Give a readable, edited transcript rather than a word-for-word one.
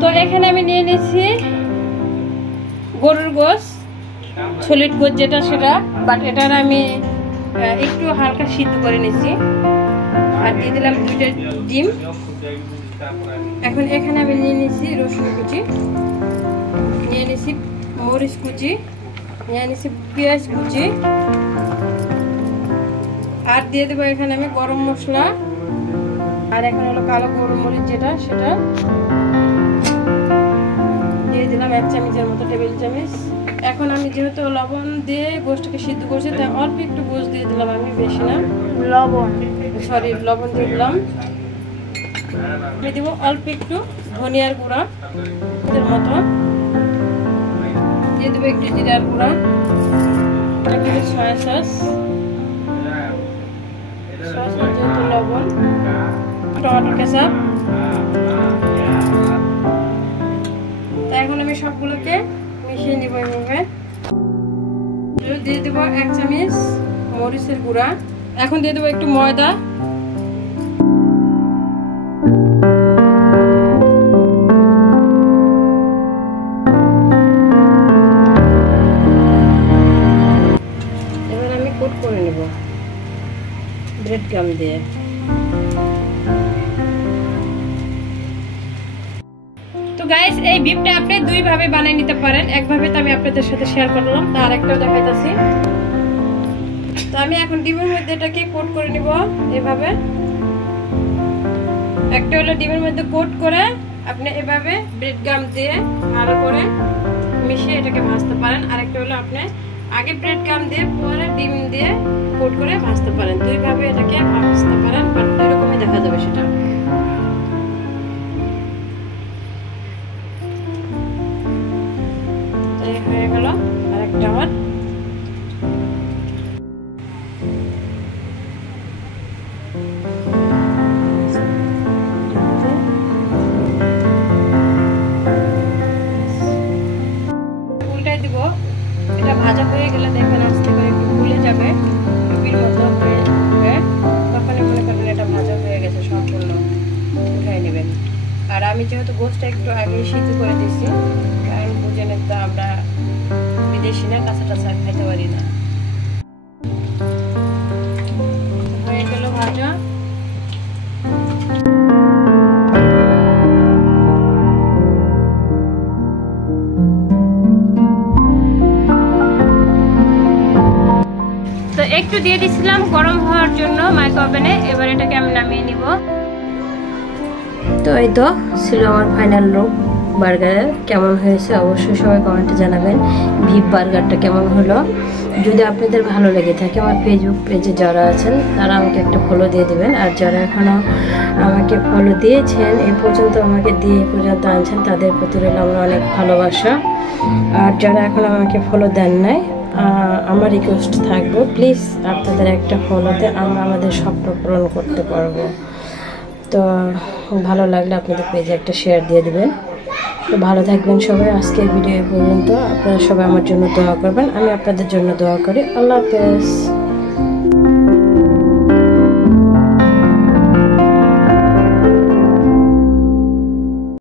তো এখানে আমি নিয়ে নিয়েছি গরুর গোশ, সলিড গোশ যেটা সেটা, বাট এটার আমি একটু হালকা সিদ্ধ করে নিয়েছি। আর দিয়ে দিলাম 2টা ডিম। এখন এখানে আমি নিয়ে নিয়েছি রসুন কুচি, নিয়ে নিয়েছি মরিচ কুচি, নিয়ে নিয়েছি পেঁয়াজ কুচি, আর দিয়ে দেবো এখানে আমি গরম মশলা, আর এখন হলো কালো গোলমরিচ যেটা সেটা দিয়ে দিলাম 1 চামচের মতো, টেবিল চামচ। এখন আমি যেহেতু লবণ দিয়ে গোশটাকে সিদ্ধ করছি তাই অল্প একটু গোশ দিয়ে দিলাম, আমি বেশি না, লবণ দিয়ে দিলাম। আমি দেবো অল্প একটু ধনিয়ার গুঁড়া এর মতো, দিয়ে দেবো একটু জিরার গুঁড়া, সয়া সস, যেহেতু লবণ, টমেটো কেচাপ। তাই এখন আমি সবগুলোকে মিশিয়ে নিব এভাবে। দিয়ে দেবো 1 চামচ মরিচের গুঁড়া। এখন দিয়ে দেবো একটু ময়দা, এবার আমি কোট করে নেব ব্রেড গাম দিয়ে। তো গাইস, এই বিপটা আপনি দুই ভাবে বানিয়ে নিতে পারেন। একভাবে তো আমি আপনাদের সাথে শেয়ার করলাম, তো আরেকটাও দেখাইতাছি। তো আমি এখন ডিমের মধ্যে এটাকে কোট করে নিব এভাবে। একটা হলো ডিমের মধ্যে কোট করে আপনি এভাবে ব্রেড গাম দিয়ে ভালো করে মিশিয়ে এটাকে ভাজতে পারেন। আরেকটা হলো আপনি আগে ব্রেড গাম দিয়ে পরে ডিম দিয়ে কোট করে ভাজতে পারেন। দুই ভাবে এটাকে ভাজতে পারেন, বাট দুই রকমই দেখা যাবে সেটা। হয়ে গেল আরেকটা আমার। উল্টাই দিব, এটা ভাজা হয়ে গেলে দেখবেন আস্তে করে একটু ফুলে যাবে, টুপির মতো হয়ে তখনই মনে করবেন এটা ভাজা হয়ে গেছে, সম্পূর্ণ উঠাই নেবেন। আর আমি যেহেতু গোশটা একটু আগে সিদ্ধ করে দিয়েছি, কারণ বুঝে নেন তো আমরা বিদেশি না, কাঁচা টাচা খাইতে পারি না। হয়ে গেল ভাজা। তো একটু দিয়ে দিছিলাম গরম হওয়ার জন্য মাইক্রো ওভেনে, এবার এটাকে আমি নামিয়ে নিব। তো এই তো ছিল আমার ফাইনাল লুক বার্গারের। কেমন হয়েছে অবশ্যই সবাই কমেন্টে জানাবেন ভিপ বার্গারটা কেমন হলো। যদি আপনাদের ভালো লেগে থাকে আমার ফেসবুক পেজে যারা আছেন তারা আমাকে একটা ফলো দিয়ে দিবেন, আর যারা এখনও আমাকে ফলো দিয়েছেন এই পর্যন্ত আমাকে দিয়ে এই পর্যন্ত আনছেন তাদের প্রতি রইল আমার অনেক ভালোবাসা। আর যারা এখন আমাকে ফলো দেন নাই, আমার রিকোয়েস্ট থাকবো প্লিজ আপনাদের একটা ফলোতে আমরা আমাদের স্বপ্ন পূরণ করতে পারবো। তো ভালো লাগলে আপনাদের পেজে একটা শেয়ার দিয়ে দেবেন। তো ভালো থাকবেন সবাই। আজকের ভিডিও পর্যন্ত আপনারা সবাই আমার জন্য দোয়া করবেন, আমি আপনাদের জন্য দোয়া করি। আল্লাহ হাফেজ।